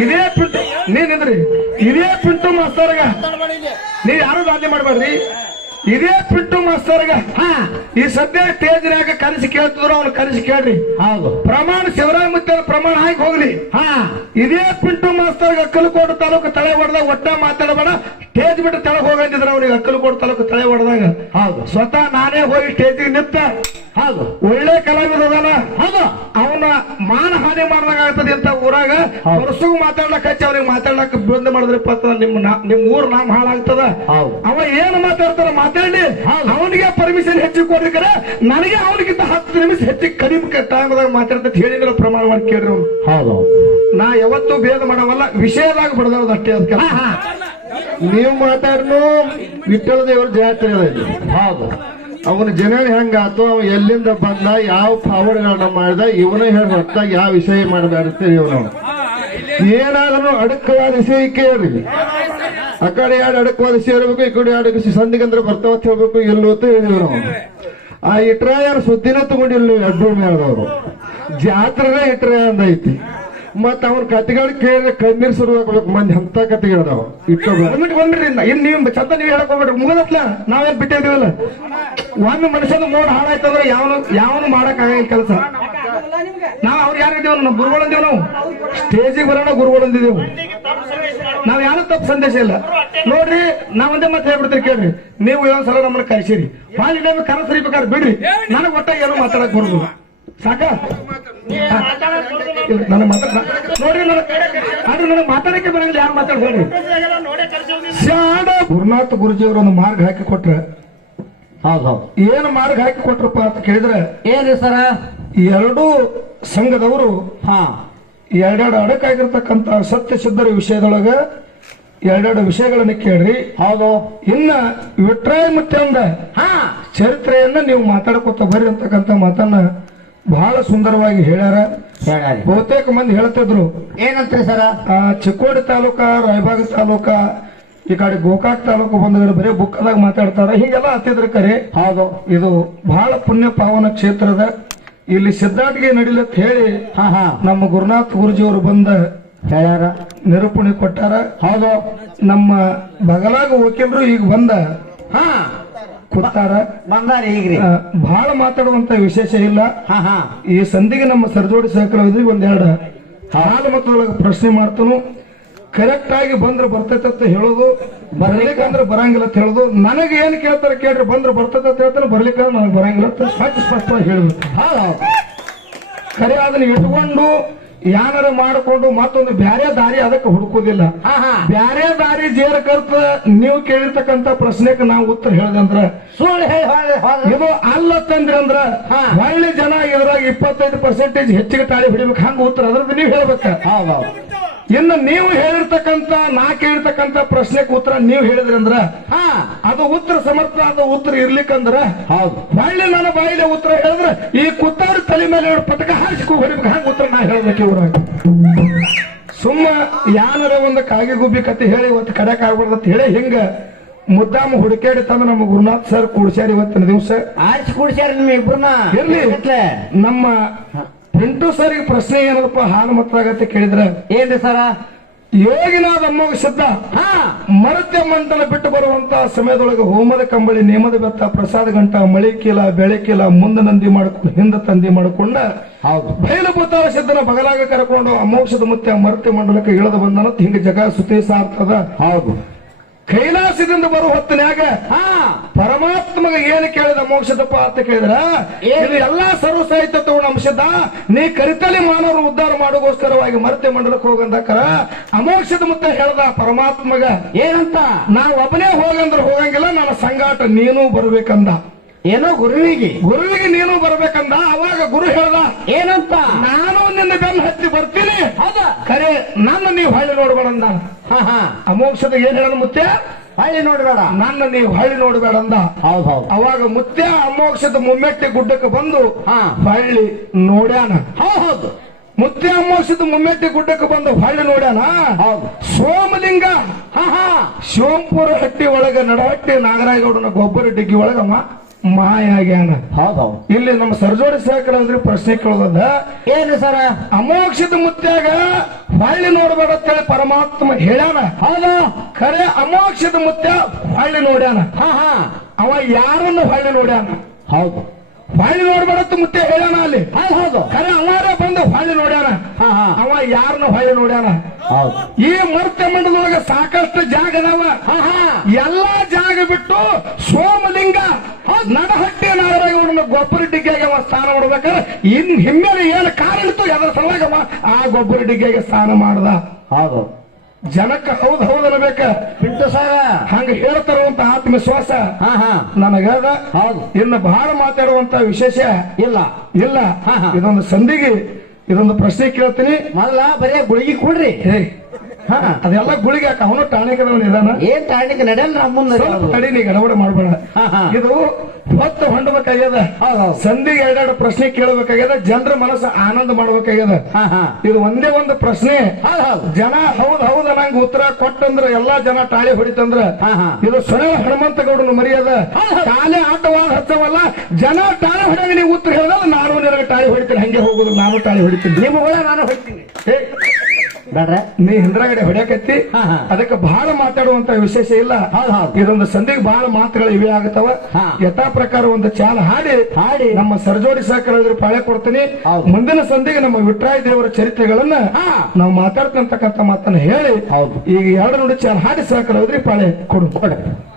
ಇದೇ ಪಿಂಟು ನೀನಿದ್ರಿ ಇದೇ ಪಿಂಟು ಮಾಸ್ತರ್ಗ ನೀವ್ ಯಾರು ದಾಂಧೆ ಮಾಡ್ಬೇಡ್ರಿ. ಇದೇ ಪಿಂಟು ಮಾಸ್ತರ್ಗ ಈ ಸದ್ಯ ಸ್ಟೇಜ್ನಾಗ ಕನಸಿ ಕೇಳ್ತಿದ್ರು ಅವ್ನು ಕನಸಿ ಕೇಳ್ರಿ. ಹೌದು ಪ್ರಮಾಣ ಶಿವರಾಮೂರ್ತಿ ಪ್ರಮಾಣ ಹಾಕಿ ಹೋಗ್ಲಿ. ಇದೇ ಪಿಂಟು ಮಾಸ್ತರ್ಗ ಅಕ್ಕಲಕೋಟೆ ತಾಲೂಕು ತಳೆ ಹೊಡೆದಾಗ ಒಟ್ಟ ಮಾತಾಡಬೇಡ, ಸ್ಟೇಜ್ ಬಿಟ್ಟು ತೆಳಗ್ ಹೋಗಂತಿದ್ರ ಅವ್ನಿಗೆ ಅಕ್ಕಲಕೋಟೆ ತಾಲೂಕು ತಳೆ ಹೊಡೆದಾಗ. ಹೌದು ಸ್ವತಃ ನಾನೇ ಹೋಗಿ ಸ್ಟೇಜಿಗೆ ನಿಂತ. ಹೌದು ಒಳ್ಳೆ ಕಲಾವಿದ ಅದಾನ. ಹೌದು ಅವನ ಮಾನ ಹಾನಿ ಮಾಡ್ದಾಗ ಆಗ್ತದೆ ಅಂತ ಊರಾಗ ವರ್ಷಗೂ ಮಾತಾಡ್ಲಕ್ ಹಚ್ಚಿ ಅವ್ರಿಗೆ ಮಾತಾಡ್ಲಕ್ ಬಂದ್ ಮಾಡಿದ್ರಪ್ಪ ನಿಮ್ ಊರ್ ನಾಮ ಹಾಳಾಗ್ತದ. ಅವ ಏನ್ ಮಾತಾಡ್ತಾರ ಮಾತಾಡಿ ಅವನಿಗೆ ಪರ್ಮಿಷನ್ ಹೆಚ್ಚಿಗೆ ಕೊಡ್ಲಿಕ್ಕಾರ ನನಗೆ ಅವನಿಗಿಂತ 10 ನಿಮಿಷ ಹೆಚ್ಚಿಗೆ ಕಡಿಮೆ ಟೈಮ್ದಾಗ ಮಾತಾಡ್ತ ಹೇಳಿದ್ರೆ ಪ್ರಮಾಣ ಮಾಡಿ ಕೇಳ್ರಿ ಅವ್ನು. ಹೌದು ನಾ ಯಾವತ್ತೂ ಭೇದ ಮಾಡವಲ್ಲ, ವಿಷಯದಾಗ ಬಡದವ್ದು ಅಷ್ಟೇ. ಅದಕ್ಕೆ ನೀವು ಮಾತಾಡ್ನು ವಿಠ್ಠಲ ದೇವರ ಜಾತ್ರೆ. ಹೌದು ಅವನ ಜನ ಹೆಂಗಾತು, ಅವ ಎಲ್ಲಿಂದ ಬಂದ, ಯಾವ ಪಾವಡ್ಗಳನ್ನ ಮಾಡಿದ, ಇವನೇ ಹೇಳ್ತ ಯಾವ ವಿಷಯ ಮಾಡಬೇಡುತ್ತೆ. ಇವನು ಏನಾದ್ರೂ ಅಡಕವಾದ ವಿಷಯ ಕೇಳ್ರಿ. ಆ ಕಡೆ ಎರಡು ಅಡಕವಾದ ವಿಷಯ ಇರ್ಬೇಕು, ಈ ಕಡೆ ಎರಡು ಸಂಧಿಗಂದ್ರೆ ಬರ್ತಾವತ್ ಹೇಳ್ಬೇಕು. ಎಲ್ಲೋತ ಹೇಳಿದ್ರು ನಾವು. ಆ ಇಟ್ರಾಯರ ಸುದ್ದಿನ ತಗೊಂಡಿಲ್ಲ ಅಡ್ಡು ಮೇಳದವ್ರು. ಜಾತ್ರೆ ಇಟ್ರಾಯ ಅಂದೈತಿ. ಮತ್ ಅವ್ರ ಕತೆಗಳು ಕೇಳಿದ್ರೆ ಕಣ್ಣೀರ್ ಶುರು ಹಾಕ್ಬೇಕು ಮಂದಿ ಅಂತ ಕತೆಗಳದಾವ. ಇಟ್ಕೊಂಡ್ರಿ ಇನ್ ನೀವು ಚಂದ ನೀವ್ ಹೇಳಕ್ ಹೋಗ್ಬೇಡ್ರಿ. ಮುಗದತ್ಲ ನಾವೇನ್ ಬಿಟ್ಟಿದೀವಲ್ಲ. ಒಮ್ಮೆ ಮನುಷ್ಯನ ಮೋಡ್ ಹಾಳಾಯ್ತಂದ್ರೆ ಯಾವನು ಮಾಡಕ್ ಆಗಲ್ಲ ಕೆಲಸ. ನಾವ್ ಅವ್ರು ಯಾರಿದ್ದೇವ್, ನಾವು ಗುರುಗಳಂದೇವ್. ನಾವು ಸ್ಟೇಜಿಗೆ ಬರೋಣ ಗುರುಗಳಂದಿದ್ದೇವು. ನಾವ್ ಯಾರು ತಪ್ಪು ಸಂದೇಶ ಇಲ್ಲ ನೋಡ್ರಿ. ನಾವೊಂದೇ ಮತ್ತೆ ಹೇಳ್ಬಿಡ್ತೀರಿ ಕೇಳ್ರಿ. ನೀವು ಇನ್ನೊಂದ್ಸಲ ನಮ್ಮನ್ನ ಕಳಿಸಿರಿ ಹಾಲಿ ಕನಸರಿಬೇಕಾದ್ರೆ ಬಿಡ್ರಿ. ನನಗ್ ಒಟ್ಟಾಗಿ ಏನೋ ಮಾತಾಡಕ್ ಬರುದು ಸಾಕ. ನನಗೆ ನೋಡ್ರಿ ನನಗೆ ಮಾತಾಡಕ್ಕೆ ಬರಂಗಿಲ್ಲ. ಯಾರು ಮಾತಾಡ್ಬೇಡ್ರಿ. ಶಾಡ ಗುರುನಾಥ ಗುರುಜಿಯವರು ಒಂದು ಮಾರ್ಗ ಹಾಕಿ ಕೊಟ್ರೆ. ಹೌದೌದು ಏನು ಮಾರ್ಗ ಹಾಕಿ ಕೊಟ್ರಪ್ಪ ಅಂತ ಕೇಳಿದ್ರೆ ಏನ್ರಿ ಸರ, ಎರಡೂ ಸಂಘದವರು ಎರಡೆರಡು ಅಡಕಾಗಿರ್ತಕ್ಕಂಥ ಸತ್ಯ ಸಿದ್ಧರ ವಿಷಯದೊಳಗ ಎರಡೆರಡು ವಿಷಯಗಳನ್ನ ಕೇಳ್ರಿ. ಹೌದು ಇನ್ನ ವಿಟ್ರಾಯ ಮತ್ತೆ ಅಂದ ಚರಿತ್ರೆಯನ್ನ ನೀವು ಮಾತಾಡ್ಕೊತ ಬರ್ರಿ ಅಂತಕ್ಕಂಥ ಮಾತನ್ನ ಬಹಳ ಸುಂದರವಾಗಿ ಹೇಳ್ಯಾರ. ಬಹುತೇಕ ಮಂದಿ ಹೇಳ್ತಿದ್ರು ಏನಂತ್ರಿ ಸರ, ಚಿಕ್ಕೋಡಿ ತಾಲೂಕ, ರಾಯಬಾಗ ತಾಲೂಕ, ಈ ಕಡೆ ಗೋಕಾಕ್ ತಾಲೂಕು ಬಂದ್ರೆ ಬರೀ ಬುಕ್ಕದಾಗ ಮಾತಾಡ್ತಾರ ಹಿಂಗೆಲ್ಲ ಹತ್ತಿದ್ರ ಕರೆ. ಹೌದು ಇದು ಬಹಳ ಪುಣ್ಯ ಪಾವನ ಕ್ಷೇತ್ರದ. ಇಲ್ಲಿ ಸಿದ್ಧಾಟಿಗೆ ನಡಿಲತ್ ಹೇಳಿ ನಮ್ಮ ಗುರುನಾಥ ಗುರುಜಿಯವರು ಬಂದ ಹೇಳ್ಯಾರ, ನಿರೂಪಣೆ ಕೊಟ್ಟಾರ. ಹೌದು ನಮ್ಮ ಬಗಲಾಗ ವಕೀಲರು ಈಗ ಬಂದ ಕೂತಾರ ಬಂದಾರ. ಈಗ್ರಿ ಬಹಳ ಮಾತಾಡುವಂತ ವಿಶೇಷ ಇಲ್ಲ. ಈ ಸಂಧಿಗೆ ನಮ್ಮ ಸರ್ಜೋಡಿ ಸಹಕರಿದ್ರಿಗೆ ಒಂದೆರಡು ಹಾಲು ಮತದೊಳಗೆ ಪ್ರಶ್ನೆ ಮಾಡ್ತಾನು. ಕರೆಕ್ಟ್ ಆಗಿ ಬಂದ್ರೆ ಬರ್ತೈತೆ ಹೇಳೋದು, ಬರ್ಲಿಕ್ಕಂದ್ರೆ ಬರಂಗಿಲ್ಲ ಅಂತ ಹೇಳೋದು. ನನಗೆ ಏನ್ ಕೇಳ್ತಾರೆ ಕೇಳ್ರಿ, ಬಂದ್ರೆ ಬರ್ತೈತೆ ಅಂತ ಹೇಳ್ತಾನೆ, ಬರ್ಲಿಕ್ಕಂದ್ರೆ ನನಗೆ ಬರಂಗಿಲ್ಲ ಅಂತ ಸ್ಪಷ್ಟವಾಗಿ ಹೇಳ್ಬೇಕು. ಖರೆ ಅದನ್ನ ಇಟ್ಕೊಂಡು ಯಾನಾರ ಮಾಡಿಕೊಂಡು ಮತ್ತೊಂದು ಬ್ಯಾರೆ ದಾರಿ ಅದಕ್ಕೆ ಹುಡುಕುದಿಲ್ಲ. ಬ್ಯಾರೆ ದಾರಿ ಜೇರ ಕರ್ತ ನೀವು ಕೇಳಿರ್ತಕ್ಕಂಥ ಪ್ರಶ್ನೆಗೆ ನಾವು ಉತ್ತರ ಹೇಳಿದಂದ್ರ ಸುಳ್ಳು ಇದು ಅಲ್ಲತ್ತಂದ್ರಿ ಅಂದ್ರ ಒಳ್ಳೆ ಜನ ಇದ್ರಾಗ 25% ಹೆಚ್ಚಿಗೆ ತಾಳಿ ಹಿಡಿಬೇಕು. ಹಂಗ ಉತ್ತರ ಅದ್ರದ್ದು ನೀವು ಹೇಳ್ಬೇಕ. ಇನ್ನು ನೀವು ಹೇಳಿರ್ತಕ್ಕಂಥ ನಾ ಕೇಳಿರ್ತಕ್ಕಂಥ ಪ್ರಶ್ನೆಗೆ ಉತ್ತರ ನೀವು ಹೇಳಿದ್ರಿ ಅಂದ್ರ ಅದು ಉತ್ತರ ಸಮರ್ಥ, ಅದು ಉತ್ತರ ಇರ್ಲಿಕ್ಕಂದ್ರ ಒಳ್ಳೆ ನನ್ನ ಬಾಯಿಲೆ ಉತ್ತರ ಹೇಳಿದ್ರೆ ಈ ಕುತ್ತಾರ ತಲೆ ಮೇಲೆ ಪಟಕ ಹಾರಿಸಿಕೊ ಹೊಡಿಬೇಕು. ಹಂಗ ಉತ್ತರ ನಾ ಹೇಳ್ಬೇಕು. ಇವ್ರಾಗ ಸುಮ್ಮ ಯಾನರ ಒಂದು ಕಾಗೆ ಗುಬ್ಬಿ ಕತೆ ಹೇಳಿ ಇವತ್ತು ಕಡೆಕ್ ಆಗ್ಬಾರ್ದು ಅಂತ ಹೇಳಿ ಹಿಂಗ ಮುದ್ದಾಮ ಹುಡುಕಾಡಿ ತಂದು ನಮ್ಮ ಗುರುನಾಥ್ ಸರ್ ಕೂಡ್ಸ್ಯಾರ ಇವತ್ತಿನ ದಿವಸ. ಆಯ್ತು ಕೂಡ್ಸ್ಯಾರ ನಿಮ್ಮ ಇಬ್ಬರನ್ನ. ಇರ್ಲಿ ನಮ್ಮ ಪಿಂಟು ಸರಿಗೆ ಪ್ರಶ್ನೆ ಏನಪ್ಪ ಹಾಲು ಮತ್ತಾಗತ್ತೆ ಕೇಳಿದ್ರೆ ಏನ್ರಿ ಸರ, ಯೋಗಿನಾದ ಅಮ್ಮಗ ಸಿದ್ಧ ಮರತ್ಯ ಮಂಡಲ ಬಿಟ್ಟು ಬರುವಂತ ಸಮಯದೊಳಗೆ ಹೋಮದ ಕಂಬಳಿ, ನೇಮದ ಬೆತ್ತ, ಪ್ರಸಾದ ಗಂಟ, ಮಳಿ ಕೀಲ, ಬೆಳೆ ಕೀಲ, ಮುಂದೆ ನಂದಿ ಮಾಡ್ಕೊಂಡು ಹಿಂದ ತಂದಿ ಮಾಡ್ಕೊಂಡ ಬಯಲುಭೂತಾಳ ಸಿದ್ಧನ ಬಗಲಾಗ ಕರ್ಕೊಂಡು ಅಮೋಕ್ಷದ ಮುತ್ಯ ಮರತ್ಯ ಮಂಡಲಕ್ಕೆ ಇಳಿದು ಬಂದನತ್ ಹಿಂಗ ಜಗ ಸುತೇ ಸಾರ್ತದ. ಹೌದು ಕೈಲಾಸದಿಂದ ಬರುವ ಹೊತ್ತಿನಾಗ ಪರಮಾತ್ಮಗ ಏನು ಕೇಳಿದ ಮೋಕ್ಷದಪ್ಪ ಅಂತ ಕೇಳಿದ್ರ ಇದು ಎಲ್ಲಾ ಸರ್ವ ಸಾಹಿತ್ಯ ತಗೊಂಡು ಅಂಶದ ನೀ ಕರಿತಲಿ ಮಾನವರು ಉದ್ಧಾರ ಮಾಡೋಗೋಸ್ಕರವಾಗಿ ಮರತೆ ಮಂಡಲಕ್ಕೆ ಹೋಗಂದಕರ ಅಮೋಕ್ಷದ ಮುತ್ತ ಹೇಳ್ದ ಪರಮಾತ್ಮಗ ಏನಂತ, ನಾವ್ ಒಬ್ಬನೇ ಹೋಗಂದ್ರ ಹೋಗಂಗಿಲ್ಲ, ನನ್ನ ಸಂಗಾಟ ನೀನು ಬರ್ಬೇಕಂದ. ಏನೋ ಗುರುವಿಗೆ ನೀನು ಬರ್ಬೇಕಂದ. ಅವಾಗ ಗುರು ಹೇಳ್ದ ಏನಂತ, ನಾನು ನಿನ್ನ ಬೆನ್ನು ಹತ್ತಿ ಬರ್ತೀನಿ, ಖರೆ ನನ್ನ ನೀವು ಹಳ್ಳಿ ನೋಡ್ಬೇಡಂದ. ಅಮೋಕ್ಷದ ಏನ್ ಹೇಳ ಮುತ್ಯ, ಹಳ್ಳಿ ನೋಡ್ಬೇಡ, ನನ್ನ ನೀವು ಹಳ್ಳಿ ನೋಡ್ಬೇಡ ಅಂದ. ಅವಾಗ ಮುತ್ಯ ಅಮೋಕ್ಷದ ಮುಮ್ಮೆಟ್ಟಿ ಗುಡ್ಡಕ್ಕೆ ಬಂದು ಹಳ್ಳಿ ನೋಡ್ಯಾನ. ಹೌದು ಮುತ್ಯ ಅಮೋಕ್ಷದ ಮುಮ್ಮೆಟ್ಟಿ ಗುಡ್ಡಕ್ಕೆ ಬಂದು ಹಳ್ಳಿ ನೋಡ್ಯಾನ. ಸೋಮಲಿಂಗ ಶಿವಂಪುರ ಹಟ್ಟಿ ಒಳಗ ನಡಹಟ್ಟಿ ನಾಗರಾಯಗೌಡನ ಗೊಬ್ಬರ ಡಿಗ್ಗಿ ಒಳಗಮ್ಮ ಮಾಯ ಆಗ್ಯಾನ. ಹೌದೌದು. ಇಲ್ಲಿ ನಮ್ಮ ಸರ್ಜೋಡಿ ಸಹಕಾರ ಅಂದ್ರೆ ಪ್ರಶ್ನೆ ಕೇಳೋದ ಏನು ಸರ? ಅಮೋಕ್ಷದ ಮುತ್ಯಾಗ ಹೊಳ್ಳಿ ನೋಡ್ಬೇಡ ಅಂತೇಳಿ ಪರಮಾತ್ಮ ಹೇಳ್ಯಾನ. ಹೌದು. ಖರೆ ಅಮೋಕ್ಷದ ಮುತ್ಯ ಹೊಳ್ಳಿ ನೋಡ್ಯಾನ. ಹಾ ಹಾ. ಅವ ಯಾರನ್ನು ಹೊಳ್ಳಿ ನೋಡ್ಯಾನ? ಹೌದು. ಹೊಳ್ಳಿ ನೋಡ್ಬೇಡತ್ತ ಮುತ್ಯ ಹೇಳ್ಯಾನ ಅಲ್ಲಿ. ಹೌದು ಹೌದು. ಖರೆ ಅವರೇ ಬಂದು ಹೊಳ್ಳಿ ನೋಡ್ಯಾನ. ಹಾ ಹಾ. ಅವ ಯಾರನ್ನ ಹೊಳ್ಳಿ ನೋಡ್ಯಾನ? ಹೌದು. ಈ ಮರ್ತ್ಯ ಮಂಡಲದೊಳಗ ಸಾಕಷ್ಟು ಜಾಗ ಅದಾವ. ಹಾ ಹಾ. ಎಲ್ಲಾ ಜಾಗ ಬಿಟ್ಟು ಸೋಮಲಿಂಗ ನಡಹಟ್ಟಿ ನಾಗರಾಜನ ಗೊಬ್ಬರ ಡಿಗ್ಗೆಗೆ ಅವ ಸ್ಥಾನ ಮಾಡ್ಬೇಕಾದ್ರೆ ಇನ್ ಹಿಮ್ಮೆಲೆ ಏನು ಕಾರಣ ಇತ್ತು ಅದರ ಸಲುವಾಗಿ ಅವ ಆ ಗೊಬ್ಬರ ಡಿಗ್ಗೆಗೆ ಸ್ಥಾನ ಮಾಡ್ದ. ಹೌದು. ಜನಕ್ಕ ಹೌದ್ ಹೌದ್ ಅನ್ಬೇಕ. ಪಿಂಟು ಸರ ಹಂಗ ಹೇಳ್ತಾರಂತ ಆತ್ಮವಿಶ್ವಾಸ ಹಾ ಹಾ. ನನಗದ. ಹೌದು. ಇನ್ನು ಬಹಳ ಮಾತಾಡುವಂತ ವಿಶೇಷ ಇಲ್ಲ ಇಲ್ಲ. ಹಾ, ಹಾ. ಇದೊಂದು ಸಂಧಿಗೆ ಇದೊಂದು ಪ್ರಶ್ನೆ ಕೇಳ್ತೀನಿ. ಮೊದಲ ಬರೀ ಗುಳಿಗೆ ಕೊಡ್ರಿ. ಹಾ. ಅದೆಲ್ಲ ಗುಳಿಗೆ ಯಾಕೆ ಅವನು ಟಾಣಿಕದವನು ಇದಾನ. ಏನ್ ಟಾಣಿಗೆ ನಡೆಯಲ್ಲ ನಮ್ಮ ಮುಂದೆ. ಸ್ವಲ್ಪ ತಡಿ, ನೀ ಗಡಬಡ ಮಾಡಬೇಡ. ಹಾ, ಹಾ. ಇದು ಹೊತ್ತು ಹೊಂಡಬೇಕಾಗ್ಯದ. ಹೌದೌದು. ಸಂಧಿಗೆ ಎರಡೆರಡು ಪ್ರಶ್ನೆ ಕೇಳಬೇಕಾಗ್ಯದ. ಜನರ ಮನಸ್ಸು ಆನಂದ ಮಾಡ್ಬೇಕಾಗ್ಯದ. ಹಾ ಹಾ. ಇದು ಒಂದೇ ಒಂದು ಪ್ರಶ್ನೆ. ಹೌದು ಹೌದು. ಜನ ಹೌದ್ ಹೌದ ನಂಗೆ ಉತ್ತರ ಕೊಟ್ಟಂದ್ರ ಎಲ್ಲಾ ಜನ ತಾಳಿ ಹೊಡಿತಂದ್ರ ಹಾ ಹಾ. ಇದು ಸೊನೆ ಹನುಮಂತಗೌಡನ ಮರ್ಯಾದ. ಹೌದು. ತಾಳೆ ಆಟವಾದ ಹಚ್ಚವಲ್ಲ. ಜನ ತಾಳಿ ಹೊಡೆಗೆ ನೀವು ಉತ್ತರ ಹೇಳಿದ್ರೆ ನಾನು ನಿನಗೆ ತಾಳಿ ಹೊಡಿತೀನಿ. ಹಂಗೆ ಹೋಗುದು, ನಾನು ತಾಳಿ ಹೊಡಿತೀನಿ. ನಿಮ್ಮಗಳ ನಾನು ಹೊಡಿತೀನಿ. ಏ, ಬೇಡ್ರೆ ನೀ ಹಿಂದ್ರಗಡೆ ಹೊಡ್ಯಾಕತ್ತಿ. ಹಾ, ಹಾ. ಅದಕ್ಕೆ ಬಹಳ ಮಾತಾಡುವಂತ ವಿಶೇಷ ಇಲ್ಲ. ಹೌದು ಹೌದು. ಇದೊಂದು ಸಂಧಿಗೆ ಬಹಳ ಮಾತುಗಳು ಇವೆ ಆಗತ್ತವ. ಹಾ. ಯಥಾ ಪ್ರಕಾರ ಒಂದು ಚಾಲ ಹಾಡಿ ಹಾಡಿ ನಮ್ಮ ಸರ್ಜೋಡಿ ಸಹಕಾರ ಪಾಳೆ ಕೊಡ್ತೀನಿ. ಹೌದು. ಮುಂದಿನ ಸಂಧಿಗೆ ನಮ್ಮ ವಿಟ್ರಾಯ ದೇವರ ಚರಿತ್ರೆಗಳನ್ನ ಹಾ. ನಾವು ಮಾತಾಡ್ತಕ್ಕಂಥ ಮಾತನ್ನ ಹೇಳಿ ಹೌದು. ಈಗ ಎರಡು ನುಡಿ ಚಾಲ ಹಾಡಿ ಸಹಕಾರ ಪಾಳೆ ಕೊಡು. ಕೊಡ್ರಿ.